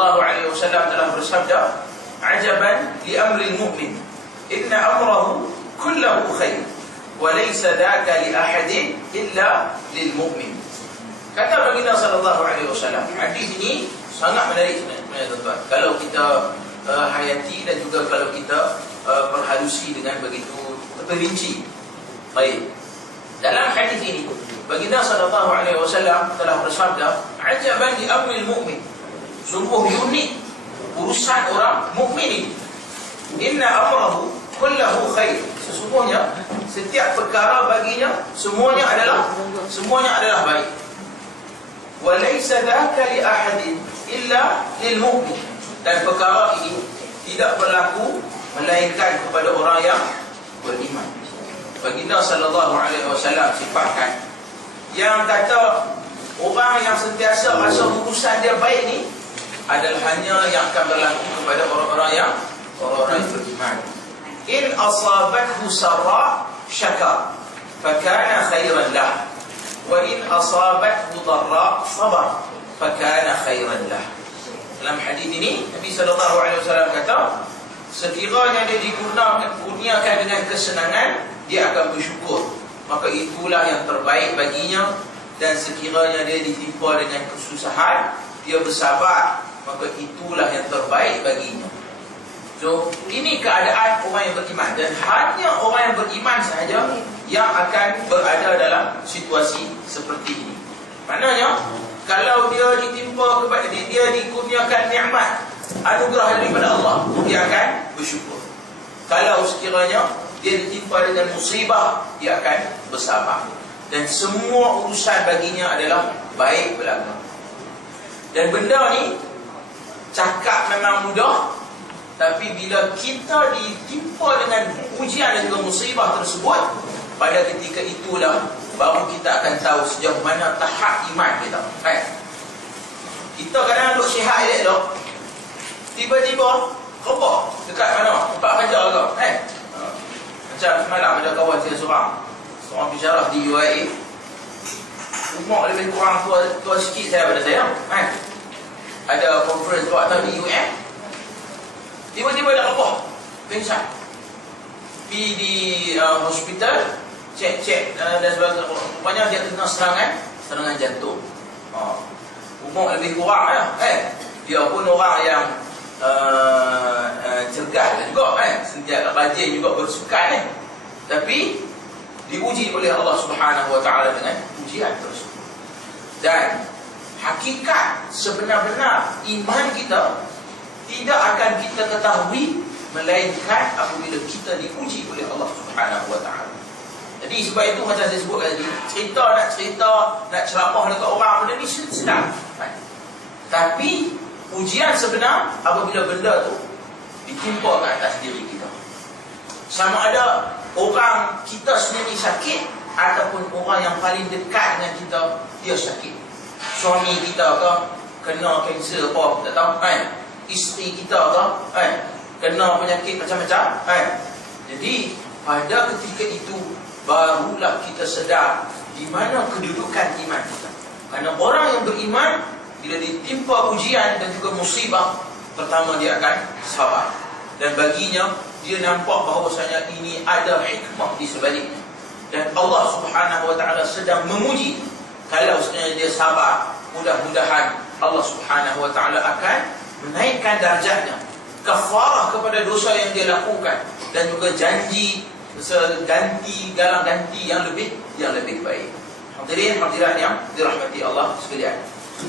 sallallahu alaihi wasallam telah bersabda, "Ajaban li amri al-mu'min, inna amrahu kullahu khair, wa laysa dhaka li ahadin illa lil mu'min." Kata baginda sallallahu alaihi wasallam. Hadis ini sangat menarik sebenarnya tuan-tuan. Kalau kita hayati dan juga kalau kita perhalusi dengan begitu terperinci. Baik. Dalam hadis ini baginda sallallahu alaihi wasallam telah bersabda, "Ajaban li amril mu'min." Sungguh unik urusan orang mukmin ini. Inna amrahu kullahu khair. Sesungguhnya setiap perkara baginya semuanya adalah baik. Wa laysa dhaka li ahadin illa lil mu'min. Dan perkara ini tidak berlaku melainkan kepada orang yang beriman. Baginda sallallahu alaihi wasallam sifatkan yang kata orang yang sentiasa rasa urusan dia baik ni adalah hanya yang akan berlaku kepada orang-orang yang beriman. In asabathu sarra syakar fakana khairan lah, wa in asabathu dharra sabar fakana khairan lah. Dalam hadis ini Nabi sallallahu alaihi wasallam kata, sekiranya dia dikurniakan dengan kesenangan, dia akan bersyukur, maka itulah yang terbaik baginya. Dan sekiranya dia ditimpa dengan kesusahan, dia bersabar, maka itulah yang terbaik baginya. So, ini keadaan orang yang beriman. Dan hanya orang yang beriman sahaja yang akan berada dalam situasi seperti ini. Maknanya, kalau dia ditimpa kepada dia dikurniakan nikmat, anugerah daripada Allah, dia akan bersyukur. Kalau sekiranya dia ditimpa dengan musibah, dia akan bersabar. Dan semua urusan baginya adalah baik berlaku. Dan benda ni cakap memang mudah, tapi bila kita ditimpa dengan ujian dan juga musibah tersebut, pada ketika itulah baru kita akan tahu sejauh mana tahap iman kita. Kita kadang duduk sihat elok, tiba-tiba kebak dekat mana 4 fajar ke, macam semalam ada kawan saya seorang bisyarah di UAE. Umur lebih kurang tua sikit daripada saya. Ada conference waktu di UN. Tiba-tiba dah kebak, pingsan. Pergi di hospital, cek dan sebagainya. Rupanya dia kena serangan jantung. Umur lebih kurang dia pun orang yang cergas juga sentiasa rajin juga bersukan tapi diuji oleh Allah Subhanahu wa taala dengan ujian tersebut. Dan hakikat sebenar-benar iman kita tidak akan kita ketahui melainkan apabila kita diuji oleh Allah Subhanahu wa taala. Jadi sebab itu macam saya sebut tadi, nak ceramah dekat orang benda ni sedap. Tapi ujian sebenar apabila benda tu ditimpa ke atas diri kita. Sama ada orang kita sendiri sakit ataupun orang yang paling dekat dengan kita dia sakit. Suami kita ke kena kanser apa tak tahu isteri kita ke kena penyakit macam-macam Jadi pada ketika itu barulah kita sedar di mana kedudukan iman kita. Kerana orang yang beriman bila ditimpa ujian dan juga musibah, pertama dia akan sabar. Dan baginya dia nampak bahawasanya ini ada hikmah di sebaliknya. Dan Allah Subhanahu wa taala sedang memuji. Kalau sebenarnya dia sabar, mudah-mudahan Allah Subhanahu wa taala akan menaikkan darjatnya, kafarah kepada dosa yang dia lakukan, dan juga janji galang ganti yang lebih baik. Hadirin hadirat yang dirahmati Allah sekalian.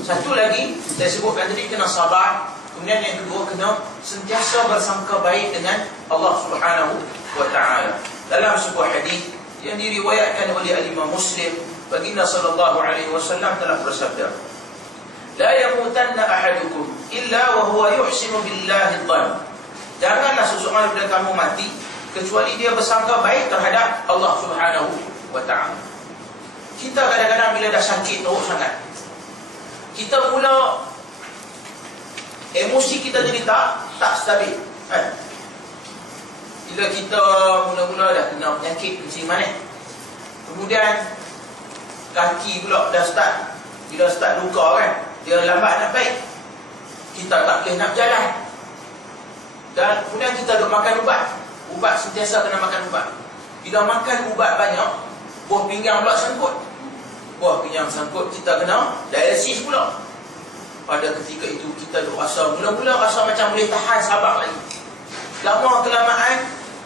Satu lagi saya sebutkan tadi, kena sabar. Kemudian yang kedua, kena sentiasa bersangka baik dengan Allah Subhanahu wa taala. Dalam sebuah hadis yang diriwayatkan oleh Imam Muslim, baginda sallallahu alaihi wasallam telah bersabda, "La yamutanna ahadukum illa wa huwa yuhsinu billahi dhann." Janganlah seseorang daripada kamu mati kecuali dia bersangka baik terhadap Allah Subhanahu wa taala. Kita kadang-kadang bila dah sakit teruk sangat, kita mula emosi kita jadi tak stabil. Bila kita mula-mula dah kena penyakit kencing manis, kemudian kaki pula dah start, bila start luka dia lambat nak baik. kita tak boleh nak berjalan. Dan kemudian kita duk makan ubat. Ubat sentiasa kena makan ubat. Bila makan ubat banyak, buah pinggang pula sangkut. Buah pinggang sangkut, kita kena dialisis pula. Pada ketika itu kita duk rasa, mula-mula rasa macam boleh tahan sabar lagi. Lama kelamaan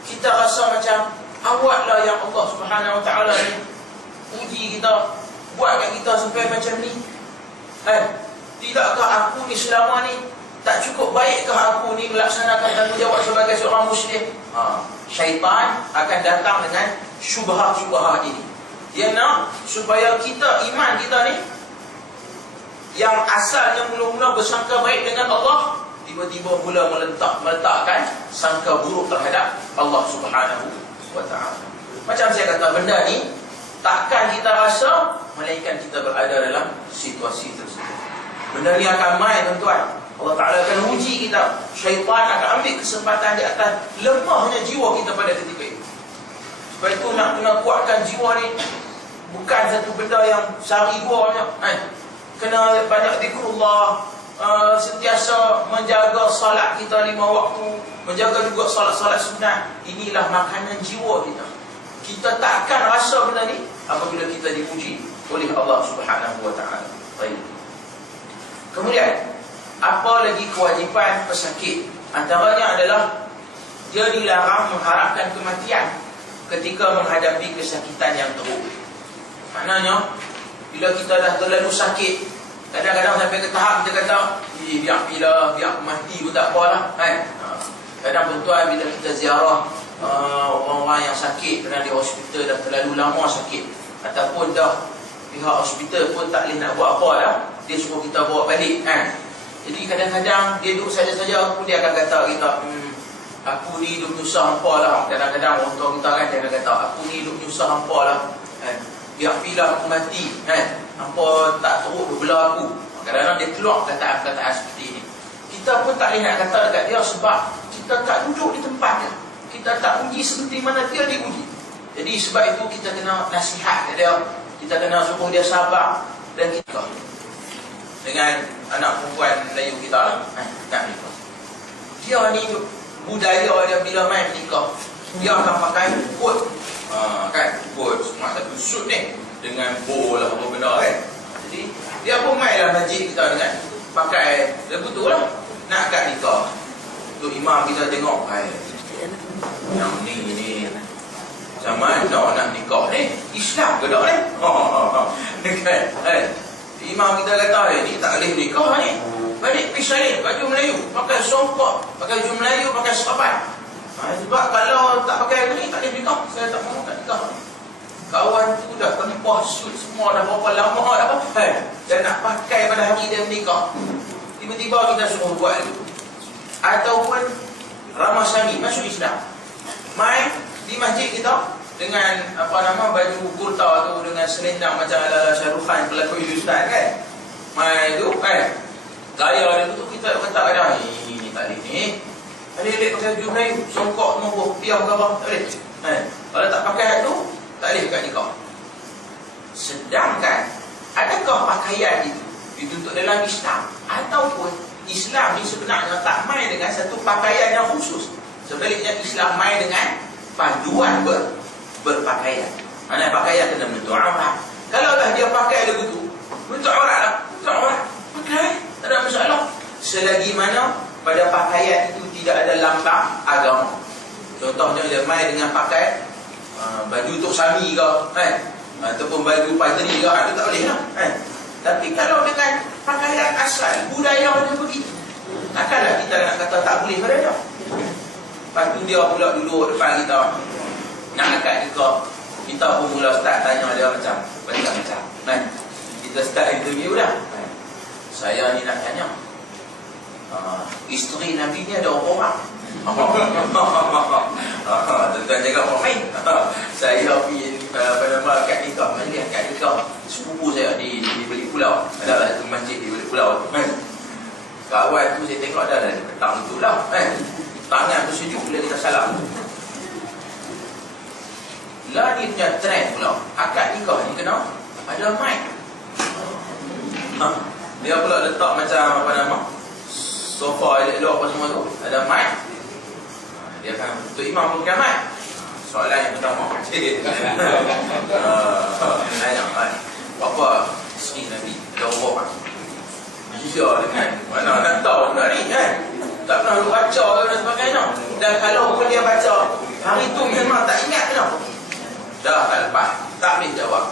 kita rasa macam awaklah yang Allah Subhanahu Wa Taala ni uji kita, buatkan kita sampai macam ni. Tidakkah aku ni selama ni tak cukup baikkah aku ni melaksanakan tanggungjawab sebagai seorang Muslim? Syaitan akan datang dengan syubhat-syubhat ini. Dia nak supaya kita, iman kita ni yang asalnya mula-mula bersangka baik dengan Allah, tiba-tiba mula meletakkan sangka buruk terhadap Allah Subhanahu Wa Taala. Macam saya kata, benda ni takkan kita rasa melainkan kita berada dalam situasi tersebut. Benda ni akan main, tuan-tuan. Allah Ta'ala akan uji kita. Syaitan akan ambil kesempatan di atas lemahnya jiwa kita pada ketika itu. Sebab itu nak kena kuatkan jiwa ni. Bukan satu benda yang sehari dua banyak. Kena banyak zikrullah, sentiasa menjaga salat kita 5 waktu, menjaga juga salat-salat sunat. Inilah makanan jiwa kita. Kita takkan rasa benda ni apabila kita dipuji oleh Allah Subhanahu Wa Ta'ala. Baik. Kemudian, apa lagi kewajipan pesakit? Antaranya adalah dia dilarang mengharapkan kematian ketika menghadapi kesakitan yang teruk. Maknanya, bila kita dah terlalu sakit, kadang-kadang sampai ke tahap kita kata, biar aku mati pun tak apalah. Kadang tuan-tuan, bila kita ziarah orang-orang yang sakit, kerana di hospital dah terlalu lama sakit, ataupun dah pihak hospital pun tak boleh nak buat apa dah, dia suruh kita bawa balik. Jadi kadang-kadang dia duduk saja-saja, dia akan kata kita, aku ni duduk nyusah hampa lah. Kadang-kadang orang tua kita kan, dia akan kata, aku ni duduk nyusah hampa lah. Biar aku mati, hampa tak teruk belah aku. Kadang-kadang dia keluar kataan-kataan seperti ini. Kita pun tak boleh nak kata dekat dia, sebab kita tak duduk di tempatnya. Kita tak uji seperti mana dia diuji. Jadi sebab itu kita kena nasihat kat dia. Kita kena suruh dia sabar. Dan kita dengan anak perempuan Melayu kita lah, tak nikah. Dia ni budaya dia bila main nikah, dia akan pakai kot, kan, kot semua satu suit ni dengan bow lah, apa benda kan. Jadi dia pun main lah masjid kita dengan pakai betul lah nak akad nikah. Tu imam kita tengok, yang ni macam mana nak nikah ni, Islam ke tak ni kan. Imam kita kata, ni tak boleh nikah ni. Balik pergi salin, baju Melayu, pakai songkok, pakai baju Melayu, pakai serabat. Sebab kalau tak pakai ni, tak boleh nikah. Saya tak mahu tak nikah. Kawan tu dah tempah suit semua, dah berapa lama dah apa. Dan nak pakai pada hari dia menikah. Tiba-tiba kita suruh buat itu. Ataupun Ramasani, masuk Islam. Main di masjid kita dengan baju kurta tu, dengan selendang macam ala Shah Rukh Khan pelakon Hindustan kan. Main tu gaya dia tu kita kata kadang ni tak boleh ni. Adik-adik pakai baju Melayu, songkok nombor, biar berapa, tak boleh. Kalau tak pakai tu, tak boleh dekat nikah. Sedangkan adakah pakaian itu untuk dalam Islam? Ataupun Islam ni sebenarnya tak main dengan satu pakaian yang khusus. Sebaliknya Islam main dengan paduan berpakaian. Mana pakaian kena bentuk aurat. Kalau dah dia pakai lagu tu, bentuk aurat lah, bentuk aurat, pakai, tak ada masalah. Selagi mana pada pakaian itu tidak ada lambang agama. Contohnya dia main dengan pakai baju Tok Sami ke, ataupun baju Padri ke, itu tak boleh lah. Tapi kalau dengan pakaian asal, budaya dia begitu, takkanlah kita nak kata tak boleh pada dia. Lepas tu dia pula duduk depan kita nak akad nikah. Kita pun mula start tanya dia macam kita start interview dah. Saya ni nak tanya, isteri Nabi ni ada orang. Tuan-tuan jaga orang main. Saya pergi akad nikah, mana akad nikah sepupu saya di balik pulau. Adalah satu masjid di balik pulau. Kawan tu saya tengok ada petang tu lah. Tangan tu sejuk bila kita salam. Lah ni punya trend pula, akad nikah ni kena ada mic. Dia pula letak macam sofa elok-elok apa semua tu, ada mic. Dia akan untuk imam pun bukan mic. Soalan yang pertama. Tanya, apa isteri Nabi ada orang? Iya kan? Mana nak tahu nak ni kan? Tak pernah lu baca dan sebagainya. Dan kalau pun dia baca, hari tu memang tak ingat kan? Dah tak lepas, tak boleh jawab.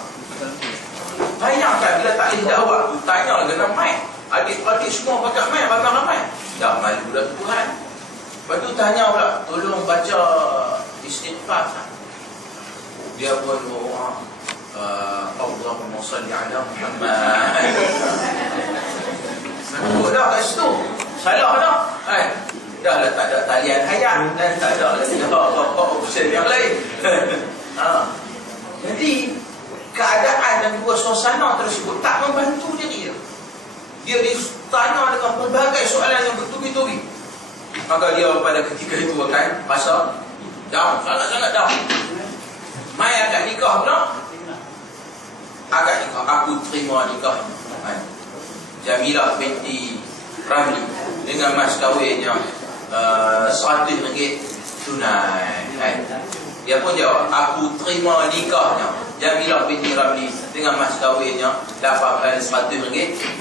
Bayangkan bila tak boleh jawab, tanya kena mic. Adik-adik semua pakai mic, bagaimana mic? Dah malu dah Tuhan. Lepas tu tanya pula, tolong baca istighfar. Dia pun doa, Allahumma salli ala Muhammad. Betul dah kat situ. Salah dah. Dah lah tak ada talian hayat dan tak ada lagi apa-apa option yang lain. Jadi keadaan dan dua suasana tersebut tak membantu diri dia. Dia ditanya dengan pelbagai soalan yang bertubi-tubi. Maka dia pada ketika itu akan rasa down, sangat-sangat down. Mai akad nikah pula. Akad nikah, aku terima nikah Jamilah binti Ramli dengan mas kahwinnya RM100 tunai. Dia pun jawab, aku terima nikahnya Jamilah binti Ramli dengan mas kahwinnya RM100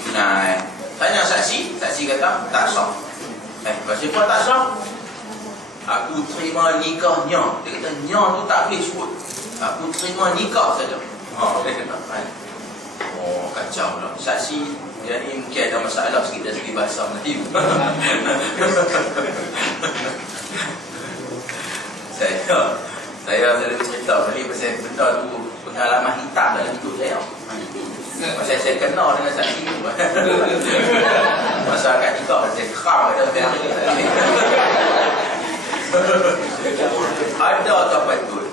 tunai. Tanya saksi, saksi kata tak sah. Kenapa tak sah? Aku terima nikahnya. Dia kata nya tu tak boleh sebut. Aku terima nikah saja. Dia kata oh kacau pula. Saksi dia ni mungkin ada masalah sikit dari segi bahasa Melayu. Saya selalu cerita ni pasal benda tu pengalaman hitam dalam hidup saya. Pasal saya kenal dengan saksi tu. Masa akad nikah saya keram ada beri. Ada tak betul?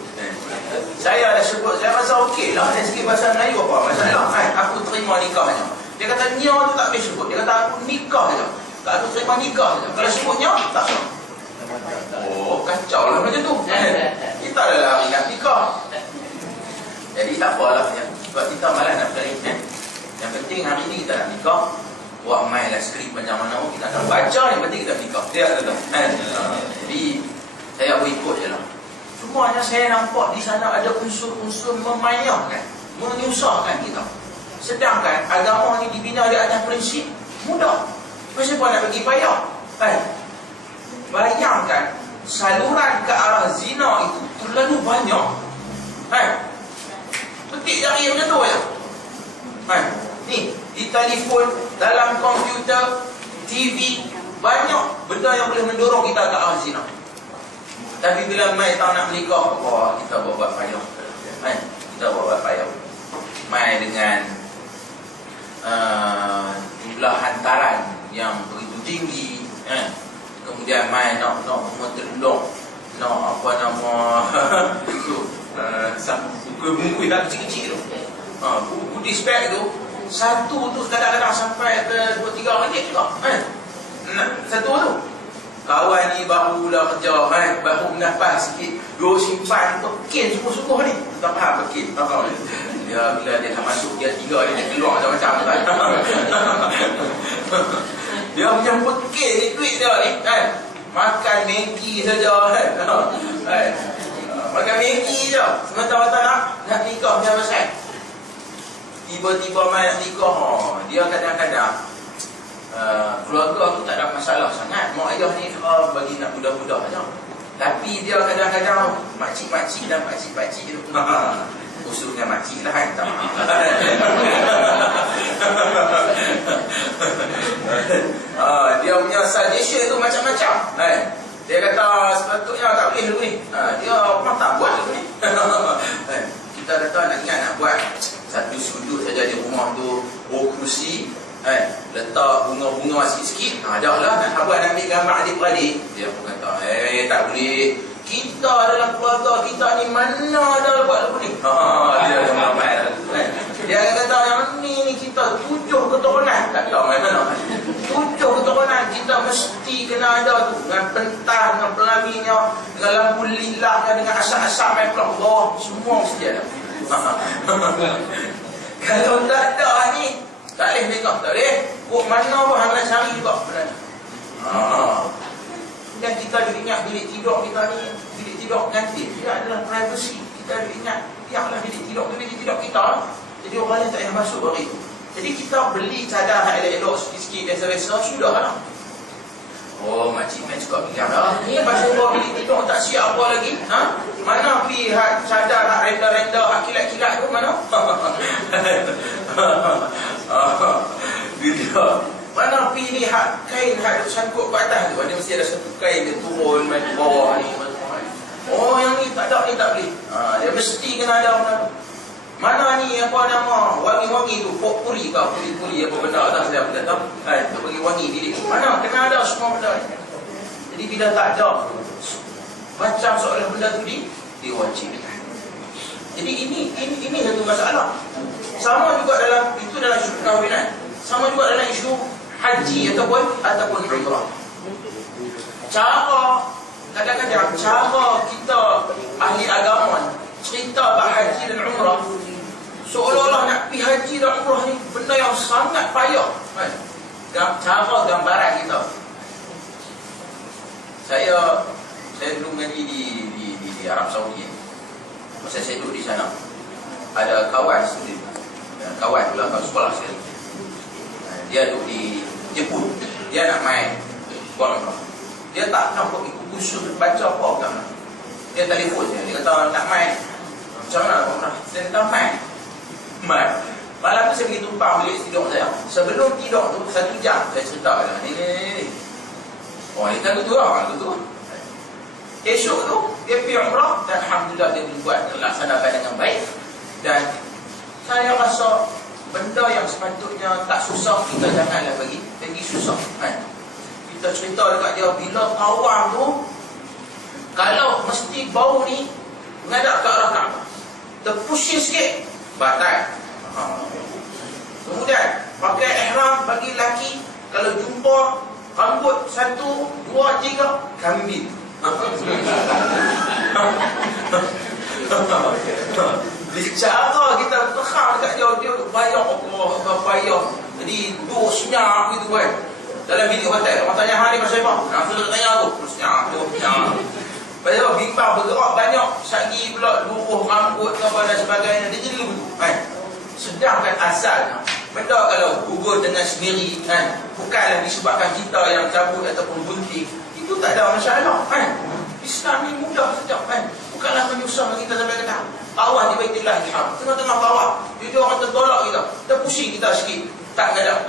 Saya ada sebut, saya rasa okey lah dari segi bahasa Melayu apa masalah. Aku terima nikahnya. Dia kata nya tu tak boleh sebut. Dia kata aku nikah saja. Aku terima nikah saja. Kalau sebutnya tak sah. Oh kacau lah macam tu. Kita dah lari nak nikah. Jadi tak apalah ya. Sebab kita malas nak berkahwin. Yang penting hari ni kita nak nikah. Buat main lah skrip macam mana kita akan baca, yang penting kita nikah. Dia kata jadi saya ikut je lah. Semuanya saya nampak di sana ada unsur-unsur memayahkan, menyusahkan kita. Sedangkan agama ni dibina di atas prinsip mudah. Kenapa nak pergi payah? Bayangkan saluran ke arah zina itu terlalu banyak. Petik jari macam tu je. Ni di telefon, dalam komputer, TV, banyak benda yang boleh mendorong kita ke arah zina. Tapi bila mai tak nak menikah, wah kita buat payah. Kita buat payah. Mai dengan jumlah hantaran yang begitu tinggi, kemudian mai nak terlong, nak apa nama itu buku yang kecil-kecil tu, buku dispek tu, satu tu kadang-kadang sampai ke 2-3 ringgit juga. Satu tu kawan ni barulah kerja, baru mendapat sikit, dua simpan pekin sungguh-sungguh ni. Tak faham pekin. Dia bila dia dah masuk dia 3 dia keluar macam-macam kan. Dia punya pekin ni duit dia ni makan Maggi saja makan Maggi je. Sementara nak nikah dia pasal tiba-tiba mai nak nikah, dia kadang-kadang keluarga tu tak ada masalah sangat. Mak ayah ni bagi nak budak-budak saja. Tapi dia kadang-kadang makcik-makcik dan pakcik-pakcik tu khususnya makcik lah kan. Dia punya suggestion tu macam-macam. Dia kata sepatutnya tak boleh dulu ni. Dia orang tak buat dulu ni. Kita kata nak ingat nak buat satu sudut saja di rumah tu, kerusi, letak bunga-bunga sikit-sikit. Dah lah nak abang nak ambil gambar adik-beradik. Dia pun kata tak boleh. Kita dalam keluarga kita ni mana ada buat lagu ni. Dia dah meramai. Dia kata yang ni kita 7 keturunan. Tak tahu mana. 7 keturunan kita mesti kena ada tu. Dengan pentas, dengan pelaminya, dengan lampu lilah, dengan asap-asap main Allah. Semua mesti ada. Kalau tak ada ni tak boleh nikah, tak boleh. Kok mana pun hang nak cari juga sebenarnya. kita ada ingat bilik tidur kita ni, bilik tidur pengantin, dia adalah privacy. Kita ada ingat, biarlah bilik tidur tu bilik tidur kita. Jadi orang lain tak payah masuk bagi itu. Jadi kita beli cadar elok-elok sikit-sikit biasa-biasa, sudah lah. Oh, makcik main juga bilang dah. Ni pasal bawa bilik tidur tak siap apa lagi? Ha? Mana pergi cadar hak renda-renda, hak kilat-kilat tu mana? Gitu. Mana pergi ni hak kain hak sangkut ke atas tu. Dia mesti ada satu kain dia turun main ke bawah ni. Oh, yang ni tak ada, ni tak boleh. Dia mesti kena ada benda tu. Mana ni apa nama wangi-wangi tu, puri kau, puri apa benda atas dia benda tu. Untuk bagi wangi bilik. Mana kena ada semua benda ni. Jadi bila tak ada, macam seolah benda tu diwajibkan. Jadi ini satu masalah. Sama juga dalam itu dalam isu perkahwinan. Sama juga dalam isu haji ataupun umrah. Kadang-kadang cara kita ahli agama cerita bab haji dan umrah, seolah-olah nak pergi haji dan umrah ni benda yang sangat payah. Cara gambaran kita. Saya dulu mengaji di Arab Saudi. Masa saya duduk di sana, ada kawan student, kawan pula kawan sekolah sekali. Dia duduk di Jepun. Dia nak main buat umrah. Dia tak nampak ikut kursus baca apa kan. Dia telefon dia kata nak main. Macam mana umrah? Dia kata main. Malam tu saya pergi tumpang bilik tidur saya. Sebelum tidur tu 1 jam saya cerita dia. Ni. Oh, dia kata tu lah. Esok tu dia pergi umrah dan alhamdulillah dia buat laksanakan dengan baik. Dan saya rasa benda yang sepatutnya tak susah kita janganlah bagi susah. Kita cerita dekat dia bila tawaf tu, kalau mesti bau ni menghadap ke arah Kaabah, terpusing sikit batal. Kemudian pakai ihram bagi lelaki, kalau jumpa rambut 1, 2, 3 kambing. Bicara kita tekak dekat dia bayar apa bayar. Jadi duk senyap gitu kan. Dalam bilik hotel, orang tanya hang ni pasal apa? Aku nak tanya aku. Senyap. Bayar bimbang bergerak banyak, sagi pula luruh rambut ke apa dan sebagainya. Dia jadi begitu kan. Sedangkan asalnya benda kalau gugur dengan sendiri kan, bukanlah disebabkan kita yang cabut ataupun gunting, itu tak ada masalah kan. Islam ni mudah saja kan. Bukanlah menyusahkan kita sampai kata tawaf di Baitul Haram. Tengah-tengah tawaf, dia orang tertolak kita. Kita pusing kita sikit. Tak ada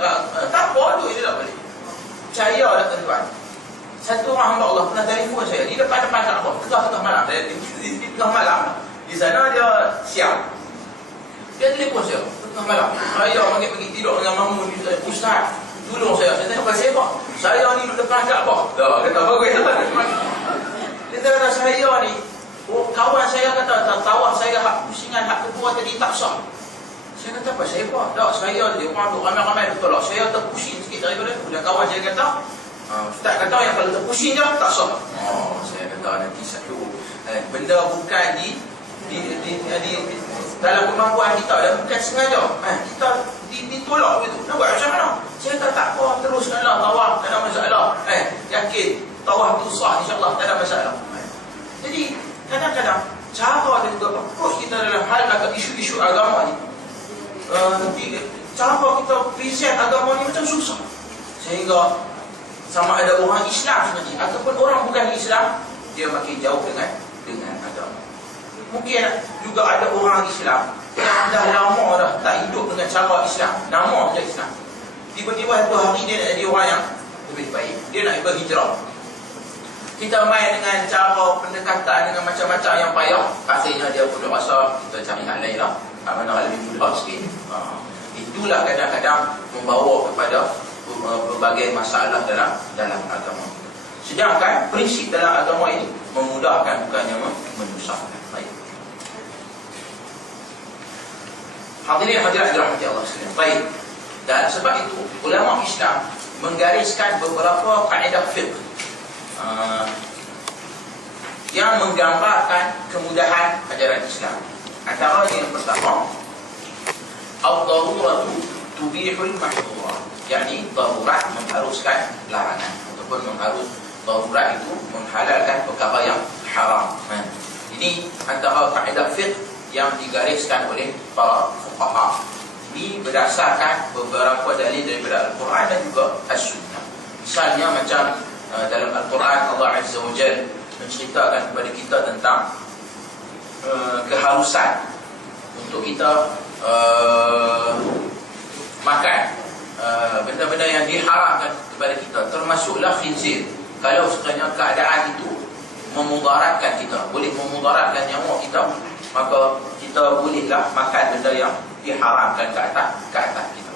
tak apa tu dia tak boleh. Percaya dah tuan. Satu orang hamba Allah pernah telefon saya di depan-depan Kaabah tengah-tengah malam. Saya di tengah malam. Di sana dia siang. Dia telefon saya tengah malam. Saya pergi tidur dengan mamu ni, ustaz. Tolong saya tanya pasal apa? Saya ni duduk depan Kaabah. Dah kata bagus. Dia kata saya ni, kawan saya kata tawaf saya hak pusingan hak kedua tadi tak sah. Saya kata apa? Saya apa? Tak, saya dia orang tu ramai-ramai tolak. Saya terpusing sikit daripada tu. Dan kawan saya kata, ustaz kata yang kalau terpusing je tak sah. Saya kata nanti satu benda bukan di dalam kemampuan kita dan bukan sengaja. Kita ditolak begitu. Nak buat macam mana? Saya kata tak apa, teruskanlah tawaf, tak ada masalah. Yakin tawaf tu sah insya-Allah, tak ada masalah. Jadi kadang-kadang cara dan juga approach kita dalam hal isu-isu agama ni, cara kita present agama ni macam susah. Sehingga sama ada orang Islam sebenarnya ataupun orang bukan Islam, dia makin jauh dengan agama. Mungkin juga ada orang Islam yang dah lama dah tak hidup dengan cara Islam, nama saja Islam. Tiba-tiba satu hari dia nak jadi orang yang lebih baik, dia nak berhijrah. Kita main dengan cara pendekatan dengan macam-macam yang payah, akhirnya dia pun rasa kita cari hal lain lah, mana lebih mudah sikit. Itulah kadang-kadang membawa kepada berbagai masalah dalam agama. Sedangkan prinsip dalam agama ini memudahkan bukannya menyusahkan. Baik. Hadirin hadirat dirahmati Allah sekalian. Baik. Dan sebab itu ulama Islam menggariskan beberapa kaedah fiqh yang menggambarkan kemudahan ajaran Islam. Antara yang pertama, ad-daruratu tubihul mahdhurat, yakni darurat mengharuskan larangan ataupun darurat itu kaedah fiqh yang digariskan oleh para fuqaha. Ini berdasarkan beberapa dalil daripada Al-Quran dan juga As-Sunnah. Misalnya macam dalam Al-Quran Allah Azza wa Jalla menceritakan kepada kita tentang keharusan untuk kita makan benda-benda yang diharamkan kepada kita, termasuklah khinzir. Kalau sekiranya keadaan itu memudaratkan kita, boleh memudaratkan nyawa kita, maka kita bolehlah makan benda yang diharamkan ke atas kita.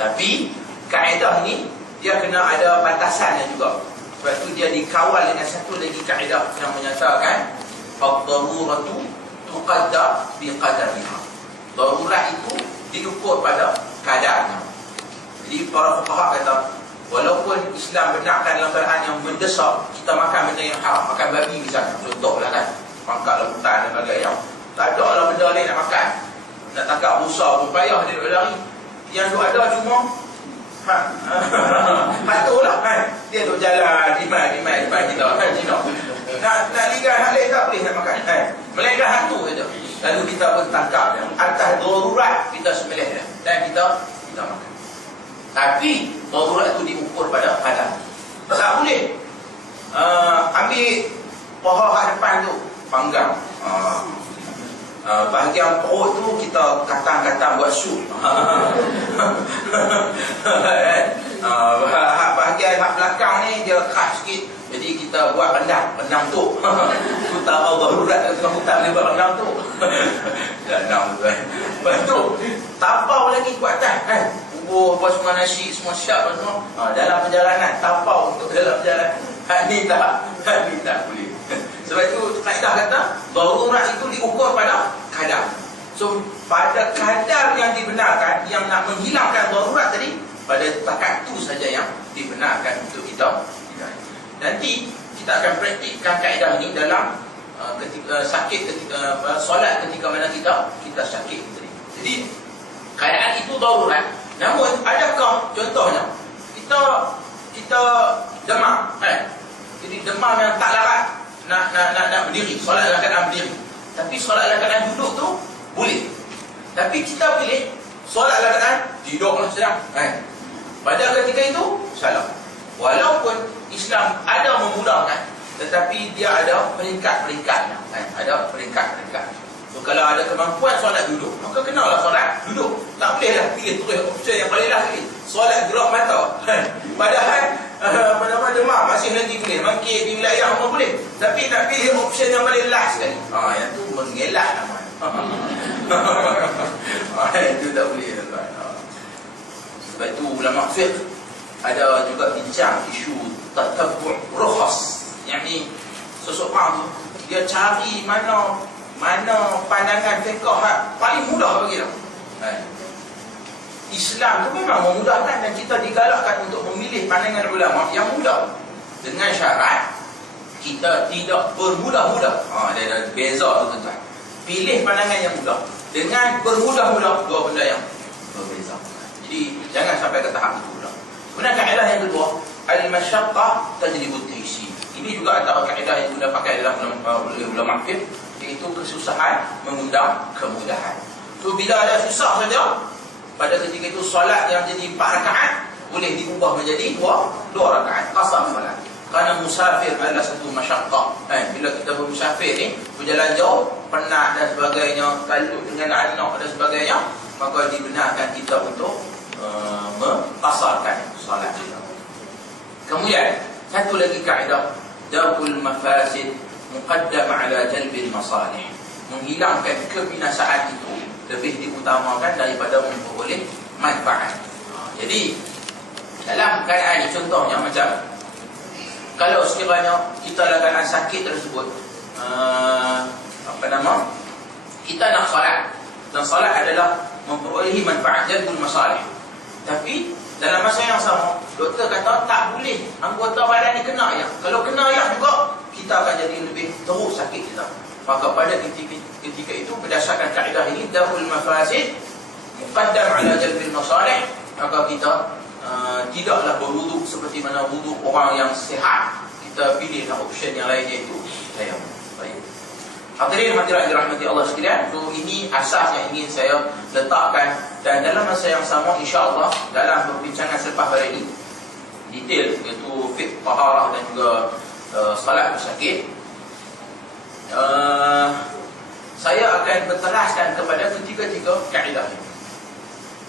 Tapi kaedah ni dia kena ada batasannya juga. Sebab tu dia dikawal dengan satu lagi kaedah yang menyatakan ad-daruratu tuqaddar biqadariha. Darurat itu diukur pada kadarnya. Jadi para fuqaha kata, walaupun Islam benarkan dalam keadaan yang mendesak kita makan benda yang haram, makan babi misalnya, contohlah kan, pangkal hutan dan sebagainya, tak ada lah benda lain nak makan. Nak tangkap rusa pun payah dia duk lari. Yang duk ada cuma hantu lah kan. Dia duk jalan dimai kita kan, nak ligat hal lain tak boleh nak makan kan. Melainkan hantu saja. Lalu kita pun tangkap dia. Atas darurat kita sembelih dia dan kita makan. Tapi darurat itu diukur pada kadar. Tak boleh ambil pohon kat depan tu panggang. Bahagian perut tu kita katang-katang buat sup. Bahagian hak belakang ni dia keras sikit, jadi kita buat rendang tu. Tu tahu darurat tengah hutan dia buat rendang tu. Rendang tu kan. Lepas tu tapau lagi kuat atas kan. Bubur apa semua, nasi semua siap semua. Dalam perjalanan tapau untuk dalam perjalanan. Ni tak boleh. Sebab itu kaedah kata darurat itu diukur pada kadar. So pada kadar yang dibenarkan, yang nak menghilangkan darurat tadi, pada takat itu saja yang dibenarkan untuk kita. Nanti kita akan praktikkan kaedah ini dalam ketika sakit, ketika solat, ketika mana kita sakit tadi. Jadi keadaan itu darurat. Namun adakah contohnya kita demam kan? Jadi demam yang tak larat nak berdiri, solat dalam keadaan berdiri. Tapi solat dalam keadaan duduk tu boleh. Tapi kita pilih solat dalam keadaan duduklah sedang kan. Pada ketika itu salah. Walaupun Islam ada memudahkan, tetapi dia ada peringkat-peringkatnya kan? Ada peringkat-peringkat. So kalau ada kemampuan solat duduk, maka kenalah solat duduk. Tak bolehlah pilih terus option yang paling lah pilih solat gerak mata kan. Padahal demam masih lagi boleh, mangkit di wilayah pun boleh. Tapi nak pilih option yang paling last sekali, yang tu mengelak namanya. Itu tak boleh tuan. Sebab itu ulama fiqh ada juga bincang isu tatabbu' rukhas. Yang ni seseorang tu dia cari mana pandangan fiqh paling mudah bagi dia. Islam tu memang memudahkan dan kita digalakkan untuk memilih pandangan ulama yang mudah, dengan syarat kita tidak bermudah-mudah. Dia ada beza tu tuan. Pilih pandangan yang mudah dengan bermudah-mudah, dua benda yang berbeza. Jadi jangan sampai ke tahap itu pula. Kemudian kaedah yang kedua, al-masyaqqah tajlibut taysir. Ini juga antara kaedah yang guna pakai dalam ulama fiqh, iaitu kesusahan mengundang kemudahan. So bila ada susah saja, pada ketika itu solat yang jadi 4 rakaat boleh diubah menjadi 2 rakaat qasar solat. Kerana musafir adalah satu masyaqqah. Bila kita bermusafir ni, berjalan jauh, penat dan sebagainya, talut dengan anak dan sebagainya, maka dibenarkan kita untuk mengqasarkan solat kita. Kemudian satu lagi kaedah, darul mafasid muqaddam ala jalbil masalih. Menghilangkan kebinasaan itu lebih diutamakan daripada memperoleh manfaat. Jadi dalam keadaan ini, contohnya macam kalau sekiranya kita dalam keadaan sakit tersebut, kita nak solat, dan solat adalah memperolehi manfaat, jalbul masalih. Tapi dalam masa yang sama, doktor kata tak boleh anggota badan ni kena ayah. Kalau kena ayah juga, kita akan jadi lebih teruk sakit kita. Maka pada ketika itu, berdasarkan kaedah ini, darul mafasid muqaddam ala jalbil masalih, maka kita tidaklah berwuduk seperti mana wuduk orang yang sihat. Kita pilihlah option yang lain, iaitu tayamum. Baik. Hadirin hadirat dirahmati Allah sekalian, so ini asas yang ingin saya letakkan, dan dalam masa yang sama insya-Allah dalam perbincangan selepas hari ini detail, iaitu fiqh taharah dan juga salat bersakit, saya akan berteraskan kepada ketiga-tiga kaedah ini.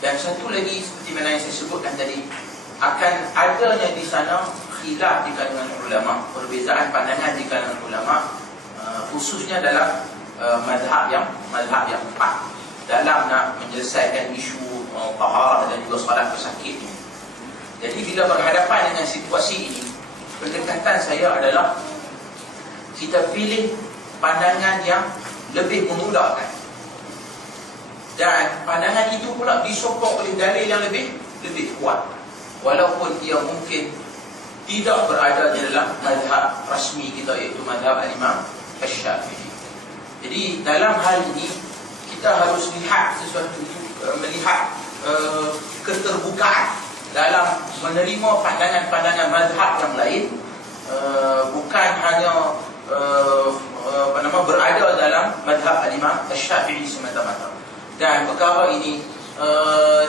Dan satu lagi seperti mana yang saya sebutkan tadi, akan adanya di sana khilaf di kalangan ulama, perbezaan pandangan di kalangan ulama, khususnya dalam mazhab yang tepat dalam nak menyelesaikan isu taharah dan juga salat bersakit ini. Jadi bila berhadapan dengan situasi ini, pendekatan saya adalah kita pilih pandangan yang lebih memudahkan, dan pandangan itu pula disokong oleh dalil yang lebih kuat, walaupun ia mungkin tidak berada di dalam mazhab rasmi kita, iaitu mazhab Imam Asy-Syafi'i. Jadi dalam hal ini kita harus lihat sesuatu, melihat keterbukaan dalam menerima pandangan-pandangan mazhab yang lain, bukan hanya berada dalam mazhab Imam Asy-Syafi'i semata-mata. Dan perkara ini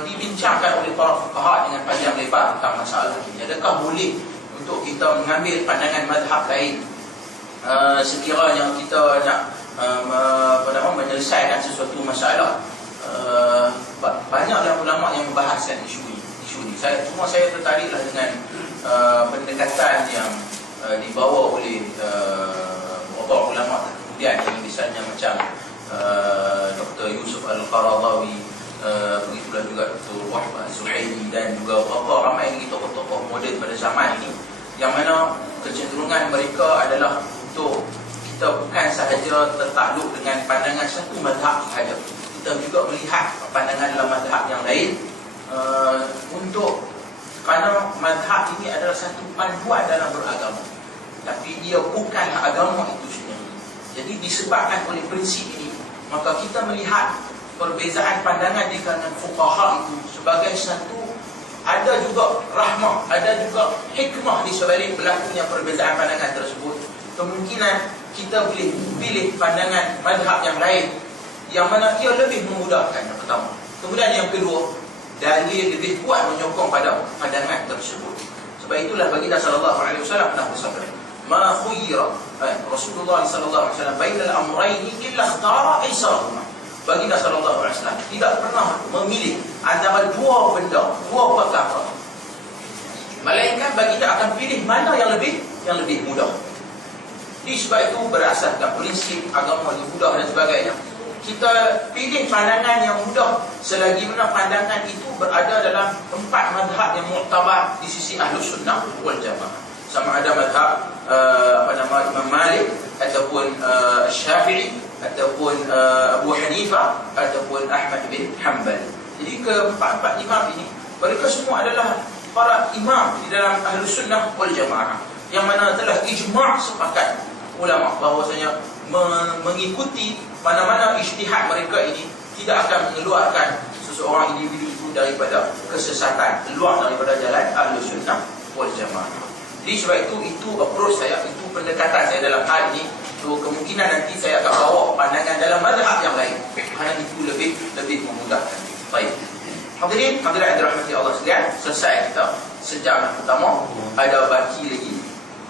dibincangkan oleh para fuqaha dengan panjang lebar tentang masalah ini. Adakah boleh untuk kita mengambil pandangan mazhab lain sekiranya kita nak menyelesaikan sesuatu masalah? Banyaklah ulama yang membahaskan isu ini. Saya tertariklah dengan pendekatan yang dibawa oleh beberapa ulama kemudian, yang misalnya macam Dr. Yusuf Al-Qaradawi, begitulah juga Dr. Wahbah Zuhaili, dan juga beberapa ramai lagi tokoh-tokoh moden pada zaman ini, yang mana kecenderungan mereka adalah untuk kita bukan sahaja tertakluk dengan pandangan satu mazhab sahaja, kita juga melihat pandangan dalam mazhab yang lain, kerana mazhab ini adalah satu panduan dalam beragama, tapi dia bukanlah agama itu sendiri. Jadi disebabkan oleh prinsip ini, maka kita melihat perbezaan pandangan di kalangan fuqaha itu sebagai satu, ada juga rahmah, ada juga hikmah di sebalik berlakunya perbezaan pandangan tersebut. Kemungkinan kita boleh pilih pandangan mazhab yang lain, yang mana ia lebih memudahkan, yang pertama. Kemudian yang kedua, dalil lebih kuat menyokong pada pandangan tersebut. Sebab itulah baginda sallallahu alaihi wasallam pernah bersabda, ma khuyyira Rasulullah sallallahu alaihi wasallam bainal amrayni illa ikhtara aisarahuma. Baginda sallallahu alaihi wasallam tidak pernah memilih antara dua benda, dua perkara, melainkan baginda akan pilih mana yang lebih mudah. Jadi sebab itu berdasarkan prinsip agama yang mudah dan sebagainya, kita pilih pandangan yang mudah selagi mana pandangan itu berada dalam empat mazhab yang muktabar di sisi Ahlus Sunnah wal Jamaah. Sama ada mazhab Imam Malik, ataupun Syafi'i, ataupun Abu Hanifah, ataupun Ahmad bin Hanbal. Jadi keempat-empat imam ini, mereka semua adalah para imam di dalam Ahlus Sunnah wal Jamaah, yang mana telah ijma' sepakat ulama bahwasanya mengikuti mana-mana ijtihad mereka ini tidak akan mengeluarkan seseorang individu itu daripada kesesatan, keluar daripada jalan Ahlus Sunnah wal Jamaah. Jadi sebab itu approach saya, itu pendekatan saya dalam hal ini. So kemungkinan nanti saya akan bawa pandangan dalam mazhab yang lain, kerana itu lebih memudahkan. Baik. Hadirin hadirat dirahmati Allah sekalian, selesai kita sejam yang pertama, ada baki lagi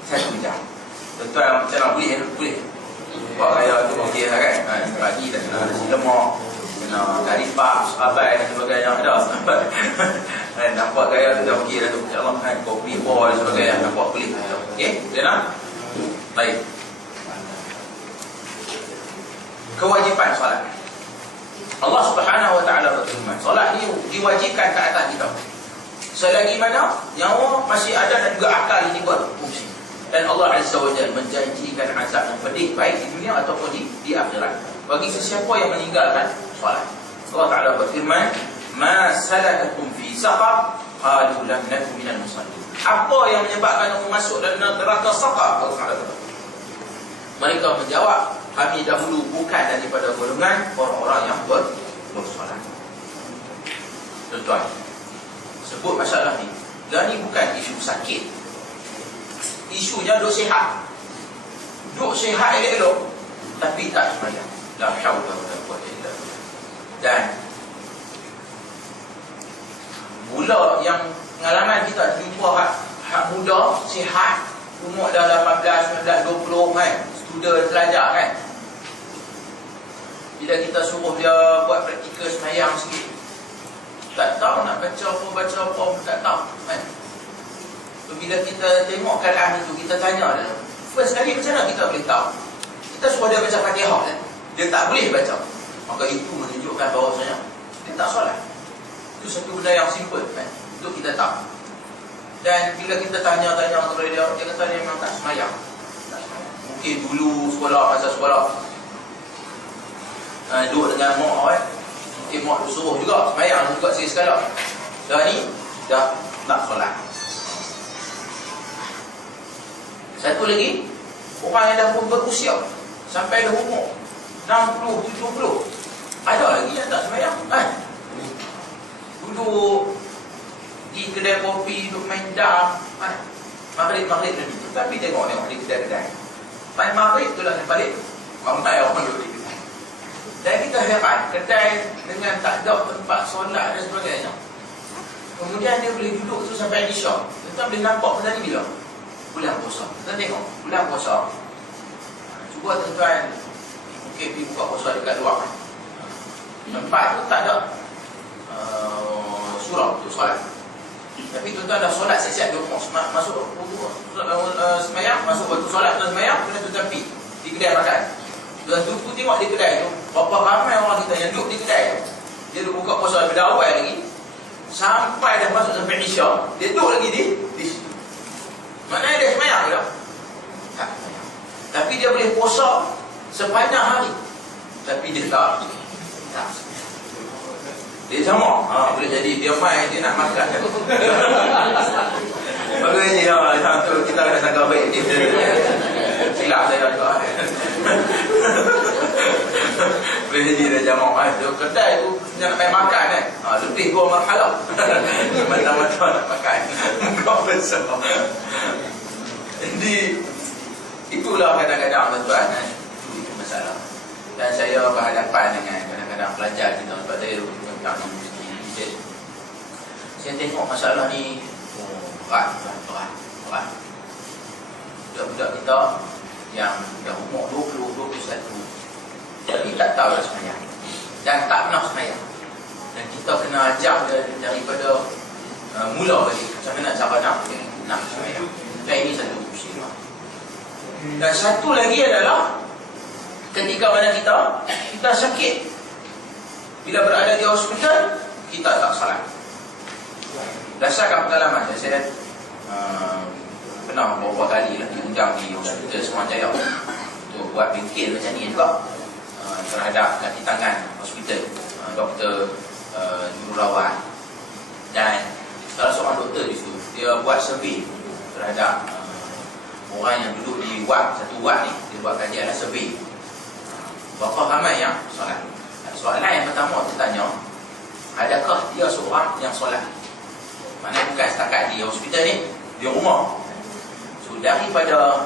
1 jam. Tuan-tuan macam mana boleh? Buat raya tu okey lah kan? Bagi dah nasi lemak, karipap, sahabat dan sebagainya ada. Nak buat gaya tu dah okey dah tu. InsyaAllah kan, kopi, bol dan sebagainya nak buat boleh. Okey? Boleh tak? Baik. Kewajipan solat. Allah Subhanahu wa taala berfirman, solat ni diwajibkan ke atas kita selagi mana nyawa masih ada dan juga akal ini berfungsi. Dan Allah Azza wa Jalla menjanjikan azab yang pedih, baik di dunia ataupun di akhirat, bagi sesiapa yang meninggalkan solat. Allah Ta'ala berfirman, ma salakakum fi saqar, qalu lam naku minal musallin. Apa yang menyebabkan kamu masuk dalam neraka saqar? Allah Ta'ala berfirman, mereka menjawab, kami dahulu bukan daripada golongan orang-orang yang bersolat. Tuan-tuan, sebut masalah ni, dan ni bukan isu sakit. Isunya duk sihat. Duk sihat elok-elok, tapi tak sembahyang. La haula wala quwwata illa billah. Dan mula yang pengalaman kita jumpa hak muda, sihat, umur dah 18, 19, 20 kan, student pelajar kan. Bila kita suruh dia buat praktikal sembahyang sikit, tak tahu nak baca apa pun tak tahu kan. So, bila kita tengok keadaan itu, kita tanya dia, first kali macam mana kita boleh tahu? Kita suruh dia baca Fatihah kan, dia tak boleh baca, maka itu menunjukkan bahawasanya dia tak solat. Itu satu benda yang simple kan, untuk kita tahu. Dan bila kita tanya-tanya kepada dia, dia kata dia memang tak sembahyang. Mungkin dulu masa sekolah duduk dengan mak kan, mungkin mak suruh juga sembahyang juga sikit sekali. Dah ni dah tak solat. Satu lagi, orang yang dah berusia sampai dah umur 60, 70, ada lagi yang tak sembahyang kan. Duduk di kedai kopi, duduk main dam kan, maghrib tadi. Tapi tengok di kedai-kedai main maghrib tu lah yang balik ramai orang duduk di kedai. Dan kita heran, kedai dengan tak ada tempat solat dan sebagainya, kemudian dia boleh duduk tu sampai isyak. Kita boleh nampak benda ni bila? Bulan puasa. Kita tengok bulan puasa, cuba tuan-tuan mungkin pergi buka puasa dekat luar kan, tempat tu tak ada surau tu solat. Tapi tuan-tuan dah solat siap-siap, dia masuk sembahyang, masuk waktu solat dan sembahyang, kena tuan-tuan pergi di kedai makan. Dan tu tengok di kedai tu, berapa ramai orang kita yang duduk di kedai tu. Dia duduk buka puasa daripada awal lagi sampai dah masuk sampai isyak, dia duduk lagi di situ. Maknanya dia sembahyang ke tak? Tak sembahyang. Tapi dia boleh puasa sepanjang hari, tapi dia tak dia jamak. Boleh jadi dia main, dia nak makan. Bagusnya yang tu kita kena sangka baik. Silap saya juga. Boleh jadi dia jamak. Dia kedai tu dia nak main makan kan. Lebih 2 marhalah. Macam-macam nak makan. Kau besar. Jadi itulah kadang-kadang tuan-tuan kan, itu masalah. Dan saya berhadapan dengan kadang-kadang pelajar kita sebab saya yang universiti. Saya tengok masalah ni berat. Budak-budak kita yang dah umur 20, 21 tapi tak tahu dah sembahyang dan tak pernah sembahyang. Dan kita kena ajak dia daripada mula balik macam mana cara nak sembahyang. Dan ini satu musibah. Dan satu lagi adalah ketika mana kita sakit, bila berada di hospital, kita tak salat. Berdasarkan pengalaman saya pernah beberapa kali lah diundang di hospital Semanjaya untuk buat bingkil macam ni juga terhadap kaki tangan hospital Dr. Jururawat. Dan salah seorang doktor di situ, dia buat survey terhadap orang yang duduk di satu ward ni. Dia buat kajian survey berapa ramai yang solat. Soalan yang pertama dia tanya, adakah dia seorang yang solat? Maknanya bukan setakat di hospital ni, di rumah. So daripada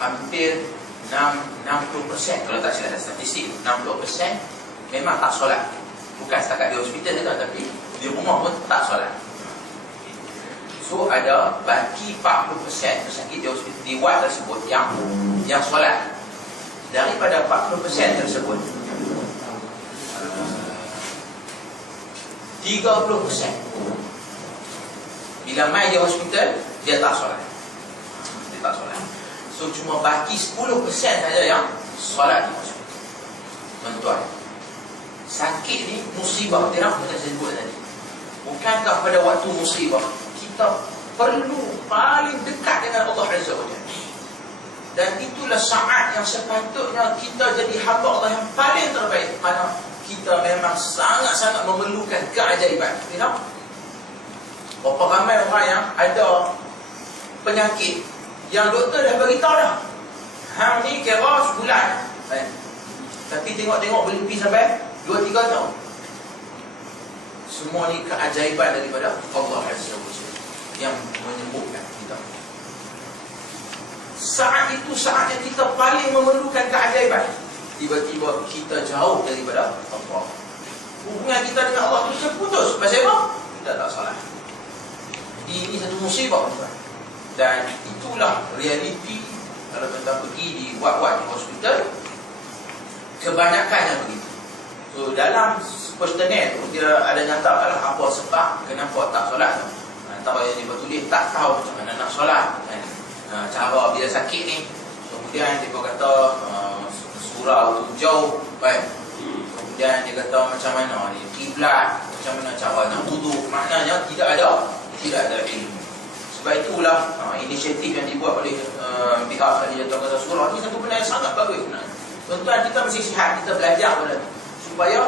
hampir 60% kalau tak silap statistik, 60% memang tak solat. Bukan setakat di hospital je, tapi di rumah pun tak solat. So ada baki 40% pesakit di hospital, di ward tersebut yang solat. Daripada 40% tersebut, 30% bila main di hospital, dia tak solat. So cuma baki 10% saja yang solat di hospital. Tuan-tuan, sakit ni musibah, dia macam saya sebut tadi. Bukankah pada waktu musibah kita perlu paling dekat dengan Allah Azza wa Jalla? Dan itulah saat yang sepatutnya kita jadi hamba Allah yang paling terbaik, kerana kita memang sangat-sangat memerlukan keajaiban. Tidak? Berapa ramai orang yang ada penyakit yang doktor dah beritahu dah, hang ni kira sebulan, tapi tengok-tengok boleh pergi sampai 2-3 tahun. Semua ni keajaiban daripada Allah Azza wa Jalla yang menyembuhkan kita. saat itu saat yang kita paling memerlukan keajaiban, tiba-tiba kita jauh daripada Allah. Hubungan kita dengan Allah itu terputus. Pasal apa? Kita tak salat. Jadi ini satu musibah, tuan. Dan itulah realiti kalau kita pergi di ward-ward di hospital, kebanyakannya begitu. So dalam questionnaire tu dia ada nyatakanlah apa sebab kenapa tak solat tu. Antara yang dia bertulis tak tahu macam mana nak solat kan. Cara bila sakit ni. Kemudian dia kata surau tu jauh kan. Kemudian dia kata macam mana ni kiblat, macam mana cara nak wuduk. Maknanya tidak ada ilmu. Sebab itulah inisiatif yang dibuat oleh pihak Khalidatul Qadar Surah ni satu benda yang sangat bagus sebenarnya. Tuan-tuan, kita mesti sihat, kita belajar benda tu supaya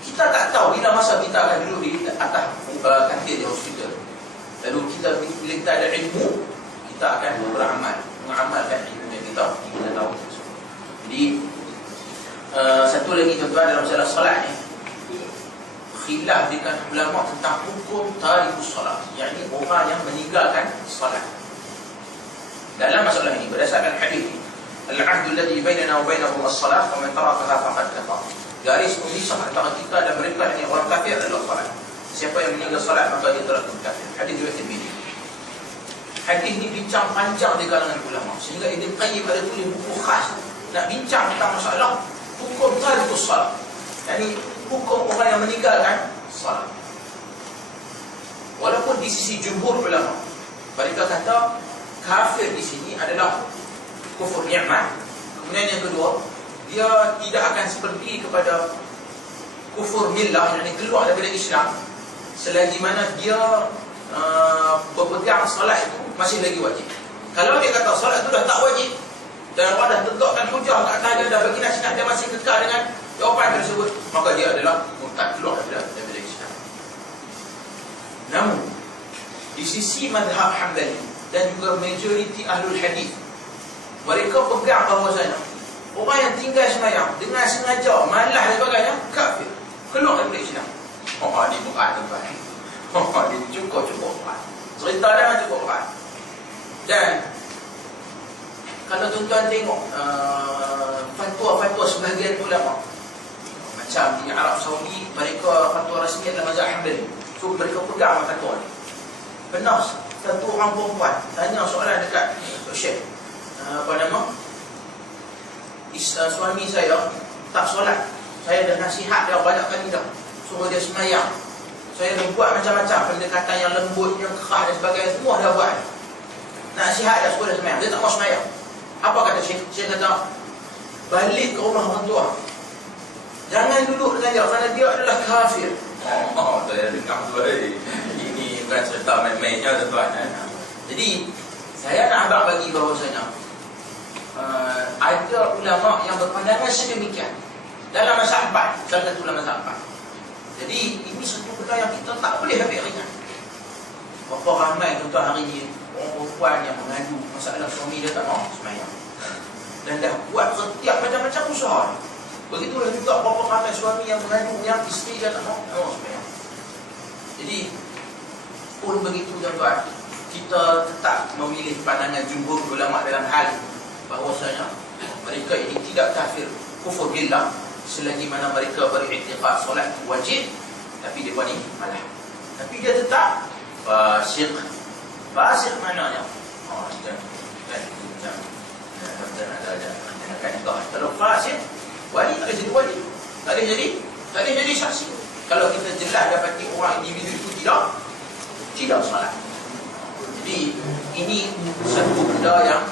kita tak tahu bila masa kita akan duduk di atas katil di hospital. Lalu kita bila kita ada ilmu, kita akan mengamalkan ilmu yang kita tahu. Jadi satu lagi tuan-tuan, dalam masalah solat ni khilaf di kalangan ulama tentang hukum tarikus solat, yakni orang yang meninggalkan solat. Dalam masalah ini berdasarkan hadis ini, al-'ahdu alladhi bainana wa bainahum as-salat wa man tarakaha faqad kafar. Garis pemisah antara kita dan mereka yang orang kafir adalah solat. Siapa yang meninggal solat maka dia telah kafir. Hadis riwayat Tirmizi. Hadis ini bincang panjang di kalangan ulama sehingga Ibn Qayyim ada tulis buku khas nak bincang tentang masalah hukum tarikus solat, yakni hukum orang yang meninggalkan salat. Walaupun di sisi jumhur ulama mereka kata kafir di sini adalah kufur nikmat. Kemudian yang kedua, dia tidak akan seperti kepada kufur millah, yang keluar daripada Islam selagi mana dia berpegang salat itu masih lagi wajib. Kalau dia kata salat itu dah tak wajib dan orang dah tegakkan hujah kat atas dia, dah bagi nasihat, dia masih kekal dengan jawapan tersebut, maka dia adalah murtad, keluar daripada Islam. Namun di sisi mazhab Hanbali dan juga majoriti ahlul hadis, mereka pegang bahawasanya orang yang tinggal sembahyang dengan sengaja, malas dan sebagainya, kafir, keluar daripada Islam. Ini berat tuan. Ini cukup berat. Cerita dia cukup berat. Dan kalau tuan-tuan tengok fatwa-fatwa sebahagian ulama, macam di Arab Saudi, mereka fatwa rasmi adalah mazhab Hanbali. So mereka pegang fatwa ni. Pernah satu orang perempuan tanya soalan dekat Syekh, suami saya tak solat. Saya dah nasihat dia banyak kali dah, suruh dia semayang. Saya dah buat macam-macam pendekatan yang lembut, yang keras dan sebagainya, semua dah buat. Nasihat dia suruh dia semayang, dia tak mau semayang. Apa kata Syekh? Syekh kata, balik ke rumah orang tua, jangan duduk dengan dia kerana dia adalah kafir. Saya dengar tu. Ini bukan cerita main-mainnya tuan. Jadi saya nak abang bagi bahawasanya ada ulama yang berpandangan sedemikian dalam mazhab 4, salah satu dalam mazhab 4. Jadi ini satu benda yang kita tak boleh ambil ringan. Berapa ramai tuan-tuan hari ini orang perempuan yang mengadu masalah suami dia tak mau semayang dan dah buat setiap macam-macam usaha. Begitulah juga berapa ramai suami yang mengadu yang isteri dia tak mau semayang. Jadi pun begitu tuan-tuan, kita tetap memilih pandangan jumhur ulama dalam hal bahawasanya mereka ini tidak kafir kufur billah selagi mana mereka beriktikad solat wajib, tapi dia ni malah, tapi dia tetap fasik. Fasik maknanya kalau fasik wali tak jadi wali, tak boleh jadi saksi. Kalau kita jelas dapati orang individu itu tidak salat. Jadi ini satu benda yang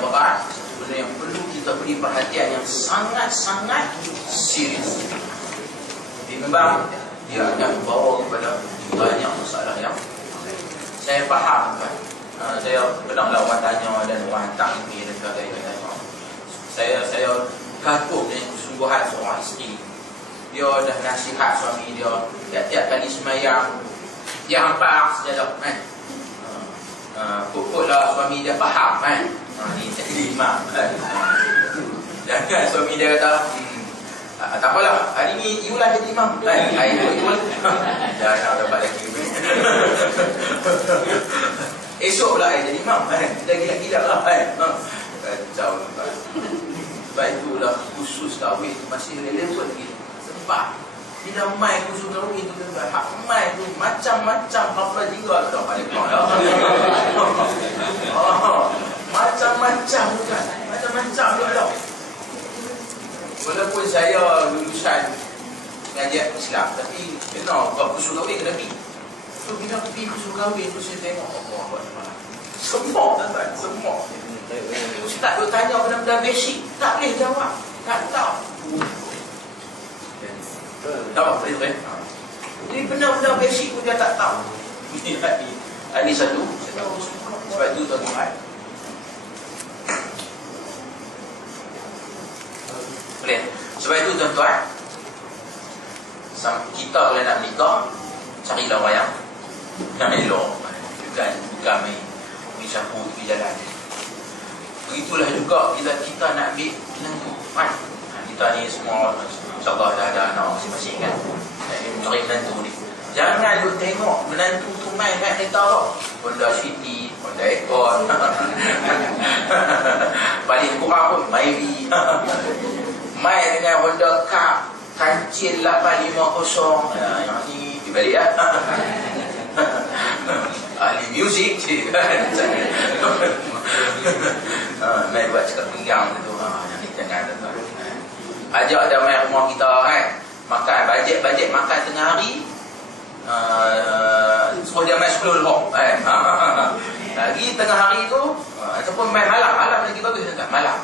berat, satu benda yang perlu kita beri perhatian yang sangat-sangat serius. Jadi memang dia akan membawa kepada banyak masalah yang saya faham kan. Saya pernahlah orang tanya dan orang hantar email dan sebagainya. Saya kagum dengan kesungguhan seorang isteri. Dia dah nasihat suami dia tiap-tiap kali semayang, dia hampak sejadah kan. Pokoklah suami dia faham kan. Ni jadi imam kan. Jangan suami dia kata tak apalah, hari ni you lah jadi imam kan. Jangan dapat lagi. Esok pula jadi imam kan. Kita gila-gila siap lah kan. Kacau tuan. Sebab itulah khusus kahwin tu masih relevan lagi. Sebab bila mai khusus kahwin tu tuan, hak mai tu macam-macam apa juga tu paling kau. Macam-macam bukan. Macam-macam juga. Walaupun saya lulusan pengajian Islam, tapi kena buat khusus kahwin kena pergi. So bila pergi khusus kahwin tu saya tengok Allah. Semua tuan-tuan, semua. Ustaz tu tanya benda-benda basic, tak boleh jawab. Tak tahu. Tak apa, boleh. Jadi benda-benda basic pun dia tak tahu. Ini satu. Sebab itu tuan-tuan. Boleh. Sebab itu tuan-tuan, kita kalau nak nikah, carilah wayang yang elok. Bukan main campur pergi jalan. Begitulah juga bila kita nak ambil menantu kan. Kita ni semua insyaAllah dah ada anak masing-masing kan. Cari menantu ni. Jangan duk tengok menantu tu main kat kereta tau. Honda City, Honda Accord. Paling kurang pun Myvi. Main dengan Honda Cup Kancil 850. Yang ni dibalik lah. Ahli muzik je kan. Main buat cakap pinggang tu. Yang ni jangan tuan. Ajak dia main rumah kita kan. Makan, bajet makan tengah hari. Suruh dia main 10 lok kan. Lagi tengah hari tu ataupun main malam lagi bagus kan. Malam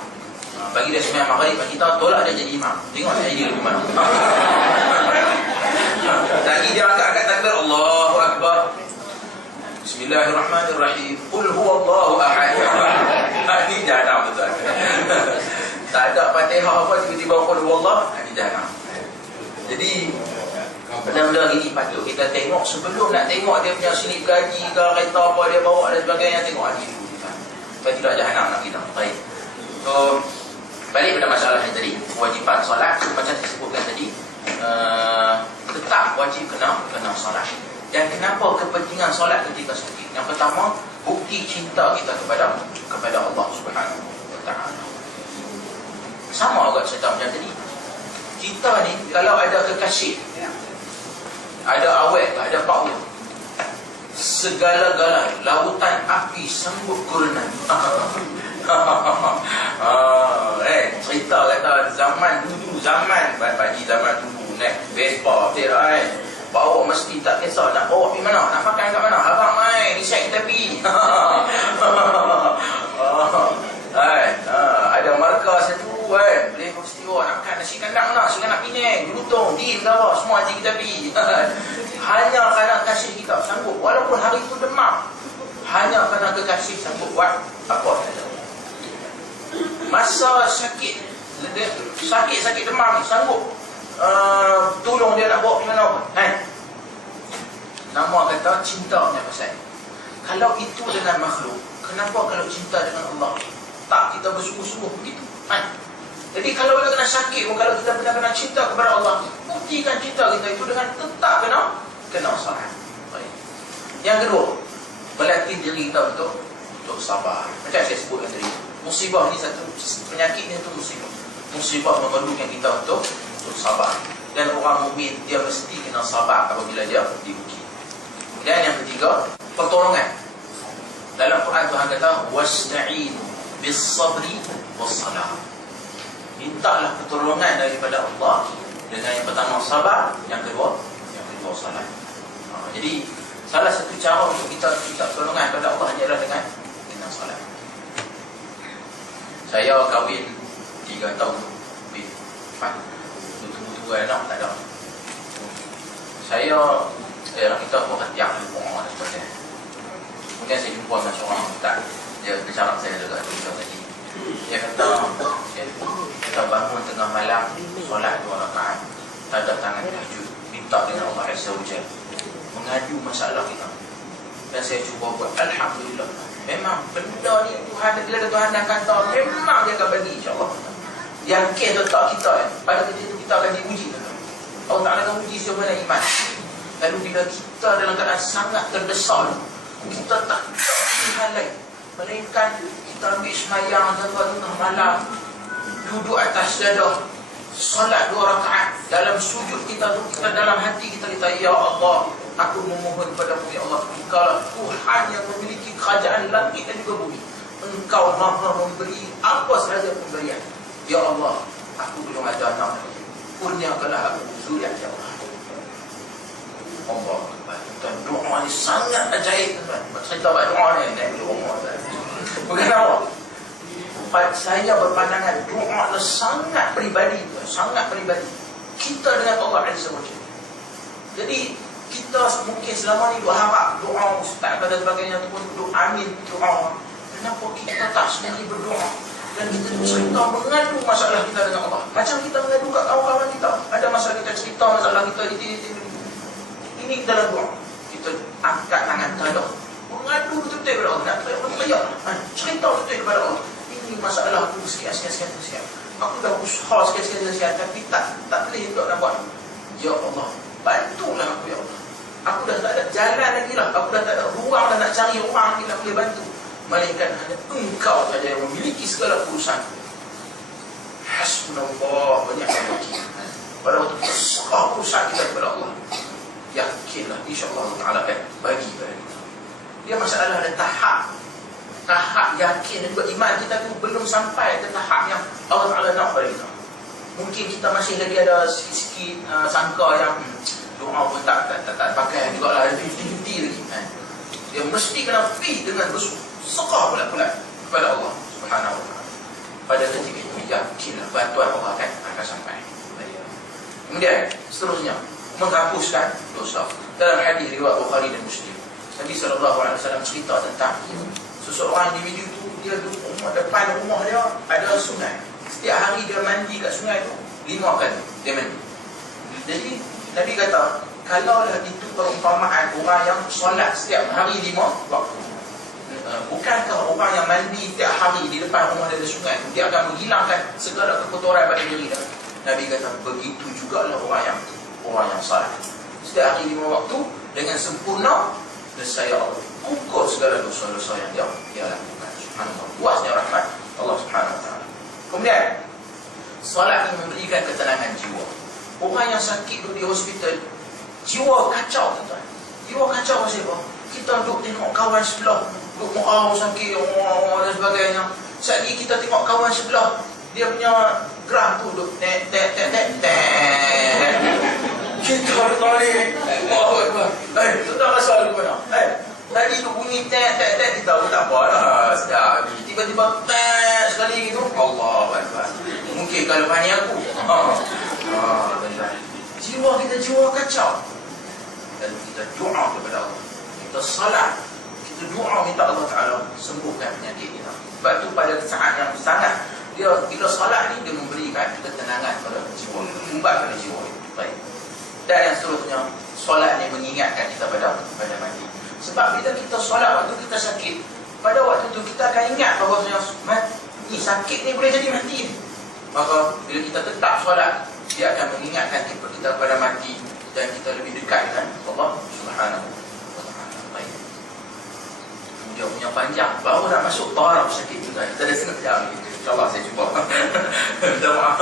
bagi dia sembahyang maghrib, bagi kita tolak dia jadi imam. Tengok saya dia lebih mana. Lagi dia angkat takbir Allahu Akbar. Bismillahirrahmanirrahim. Qul huwallahu ahad. Ini jahanam betul. Tak ada Fatihah apa tiba-tiba qul huwallah, ini jahanam. Jadi benda-benda gini patut kita tengok sebelum nak tengok dia punya slip gaji ke kereta apa dia bawa dan sebagainya. Tengok hati dulu kan. Supaya tidak jahanam nak kita. Baik. So balik pada masalah yang tadi, kewajipan solat macam saya sebutkan tadi, tetap wajib kena solat. Dan kenapa kepentingan solat ketika sakit? Yang pertama, bukti cinta kita kepada Allah Subhanahu wa taala. Sama juga saya macam tadi. Kita ni kalau ada kekasih, ada awet, ada power, segala-galanya lautan api sanggup kurenan. Cerita kata zaman dulu, zaman bagi zaman dulu naik Vespa kan, bawa mesti tak kisah nak bawa pergi mana, nak makan kat mana, abang main di side tepi. Ada markah satu kan, boleh peristiwa nak makan nasi kandang nak, suka nak Penang, Jelutong, Din, Gawah, semua haji kita pergi. Hanya kerana kasih kita sanggup, walaupun hari itu demam, hanya kerana kekasih sanggup buat apa saja. Masa sakit demam ni sanggup tolong dia nak bawa pergi mana pun kan. Nama kata cinta punya pasal. Kalau itu dengan makhluk, kenapa kalau cinta dengan Allah tak kita bersungguh-sungguh begitu kan? Jadi kalau kita kena sakit pun, kalau kita benar-benar cinta kepada Allah, buktikan cinta kita itu dengan tetap kena salat. Baik. Yang kedua, melatih diri kita untuk sabar. Macam saya sebutkan tadi, musibah ni satu, penyakit ni satu musibah. Musibah memerlukan kita untuk sabar. Dan orang mukmin dia mesti kena sabar apabila dia diuji. Dan yang ketiga, pertolongan. Dalam Quran Tuhan kata wasta'inu bis-sabri was-salah. Mintalah pertolongan daripada Allah dengan yang pertama sabar, yang kedua salat. Jadi salah satu cara untuk kita minta pertolongan kepada Allah adalah dengan salat. Saya kahwin 3 tahun lebih, 4 tunggu anak tak ada. Saya kita buat yang orang dan sebagainya. Kemudian saya jumpa dengan seorang ustaz, dia bercakap saya juga tadi. Dia kata kita bangun tengah malam, solat 2 rakaat, tadab tangan tahajud, minta dengan Allah Azza wa Jalla, mengadu masalah kita. Dan saya cuba buat, alhamdulillah. Memang benda ni Tuhan, bila Tuhan akan tahu, memang dia akan bagi, insyaAllah. Yang kes letak kita pada ketika itu kita akan diuji. Allah Ta'ala akan uji siapa yang iman. Lalu bila kita dalam keadaan sangat terdesak, kita tak hal lain melainkan kita ambil semayang jaga tengah malam, duduk atas dadah, solat 2 rakaat. Dalam sujud kita tu, kita dalam hati kita ya Allah, aku memohon padamu ya Allah, Engkaulah Tuhan yang memiliki kerajaan langit dan juga bumi. Engkau maha memberi apa sahaja pemberian. Ya Allah, aku belum ada anak, kurniakanlah aku zuriat ya Allah. Allah, dan doa ni sangat ajaib tuan. Cerita buat doa ni naik doa. Bukan apa? Saya berpandangan doa ni sangat peribadi, sangat peribadi. Kita dengan Allah Azza wa Jalla. Jadi kita mungkin selama ni duk harap doa ustaz dan sebagainya ataupun duk amin doa. Kenapa kita tak sendiri berdoa dan kita cerita mengadu masalah kita dengan Allah? Macam kita mengadu kat kawan-kawan kita, ada masalah kita cerita masalah kita ini dalam doa. Kita angkat tangan tadah, mengadu betul-betul kepada Allah, nak teriak, cerita betul kepada Allah. Ini masalah aku sekian. Aku dah usaha sekian, tapi tak boleh untuk nak buat. Ya Allah, bantulah aku ya Allah. Aku dah tak ada jalan lagi lah, aku dah tak ada ruang dah nak cari orang lagi nak boleh bantu. Melainkan hanya Engkau saja yang memiliki segala urusan. Hasbunallah wa ni'mal wakil. Pada waktu kita serah urusan kita kepada Allah, yakinlah insya-Allah Taala akan bagi kepada kita. Dia masalah ada tahap yakin dan juga iman kita tu belum sampai ke tahap yang Allah Taala nak bagi kita. Mungkin kita masih lagi ada sikit-sikit sangka yang doa pun tak pakai juga lah, lagi. Dia mesti kena pergi dengan bersuka pula kepada Allah Subhanahu wa Taala. Pada ketika itu yakinlah bantuan Allah akan sampai. Kemudian seterusnya menghapuskan dosa. Dalam hadis riwayat Bukhari dan Muslim, Nabi SAW cerita tentang seseorang individu tu, dia depan rumah dia ada sungai. Setiap hari dia mandi kat sungai tu 5 kali dia mandi. Jadi Nabi kata, kalau itu perumpamaan orang yang solat setiap hari 5 waktu, bukankah orang yang mandi setiap hari di depan rumah dia ada sungai, dia akan menghilangkan segala kekotoran pada diri dia? Nabi kata, begitu jugalah orang yang salat setiap hari 5 waktu dengan sempurna, nescaya Allah ukur segala dosa-dosa yang dia lakukan. Subhanallah, luasnya rahmat Allah Subhanahu wa Taala. Kemudian salat ini memberikan ketenangan jiwa. Orang yang sakit duduk di hospital, jiwa kacau tuan. Jiwa kacau pasal apa? Kita duduk tengok kawan sebelah duduk merau sakit dan sebagainya. Sekali kita tengok kawan sebelah, dia punya geram tu duduk tek. Kita tarik. Allahu Akbar. Tu tak masalah mana. Tadi tu bunyi tek kita tahu tak apalah. Sedap. Tiba-tiba tek sekali gitu. Allahu Akbar. Mungkin kalau pani aku. Jiwa kita jiwa kacau. Dan kita doa kepada Allah. Kita salat. Kita doa minta Allah Ta'ala sembuhkan penyakit kita. Sebab tu pada saat yang sangat, dia bila salat ni dia memberikan ketenangan pada jiwa, membuat pada jiwa. Baik. Dan yang seterusnya, solat ni mengingatkan kita pada mati. Sebab bila kita solat waktu kita sakit, pada waktu tu kita akan ingat bahawa mati, sakit ni boleh jadi mati. Maka bila kita tetap solat, dia akan mengingatkan kita pada mati dan kita lebih dekat dengan Allah Subhanahu wa Ta'ala. Baik. Dia punya panjang, baru nak masuk taraf sakit tu. Kita dah setengah jam. InsyaAllah saya cuba. Minta maaf.